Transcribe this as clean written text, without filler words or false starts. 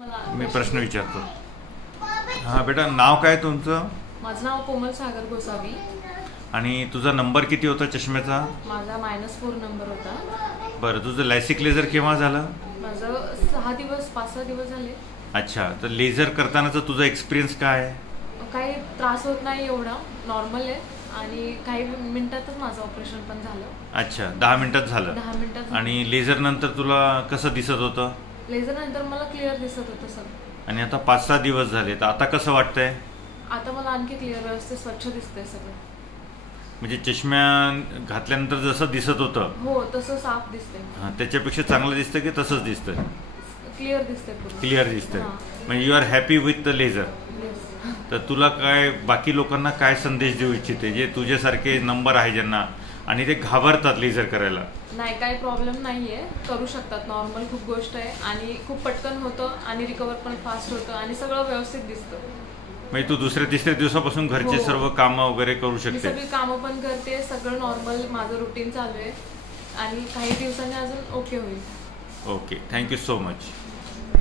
मी प्रश्न विचारतो. हां बेटा, नाव काय तुमचं? माझं नाव कोमल सागर गोसावी. आणि तुझा नंबर किती होता चष्म्याचा? माझा -4 नंबर होता. बरं, तुझं लॅसिक लेझर केव्हा झालं? माझं 5-6 दिवस झाले. अच्छा, तर लेझर करतानाचा तुझा एक्सपिरियन्स काय आहे? काही त्रास होत नाही, एवढा नॉर्मल आहे आणि काही मिनिटातच माझं ऑपरेशन पण झालं. अच्छा, 10 मिनिटात झालं. 10 मिनिटात. आणि लेझर नंतर तुला कसं दिसत होतं? लेझर नंतर मला क्लिअर दिसत होतं सगळं. आणि आता 5-6 दिवस झाले, तर आता कसं वाटतंय? आता मला आणखी क्लिअर, व्यवस्थित स्वच्छ दिसतंय सगळं. म्हणजे चष्म्या घातल्यानंतर जसं दिसत होतं हो तसं साफ दिसतंय. हां, त्याच्यापेक्षा चांगलं दिसतं की तसंच दिसतंय? क्लिअर दिसतंय पूर्ण. क्लिअर दिसतंय. म्हणजे you are happy with the laser. तर तुला काय बाकी लोकांना काय संदेश देऊ इच्छिते जे तुझ्यासारखे नंबर आहे ज्यांना आणि ते घाबरतात लेझर करायला? नाही, काही प्रॉब्लेम नाहीये, करू शकतात. नॉर्मल खूप गोष्ट आहे आणि खूप पटकन होतं आणि रिकवर पण फास्ट होतं आणि सगळं व्यवस्थित दिसतं. म्हणजे तू दुसऱ्या-तिसऱ्या दिवसापासून घरचे हो. सर्व कामं वगैरे करू मी शकते? सगळी कामं पण करते, सगळं नॉर्मल माझं रुटीन चालू आहे आणि काही दिवसांनी अजून ओके होईल. Okay, thank you so much.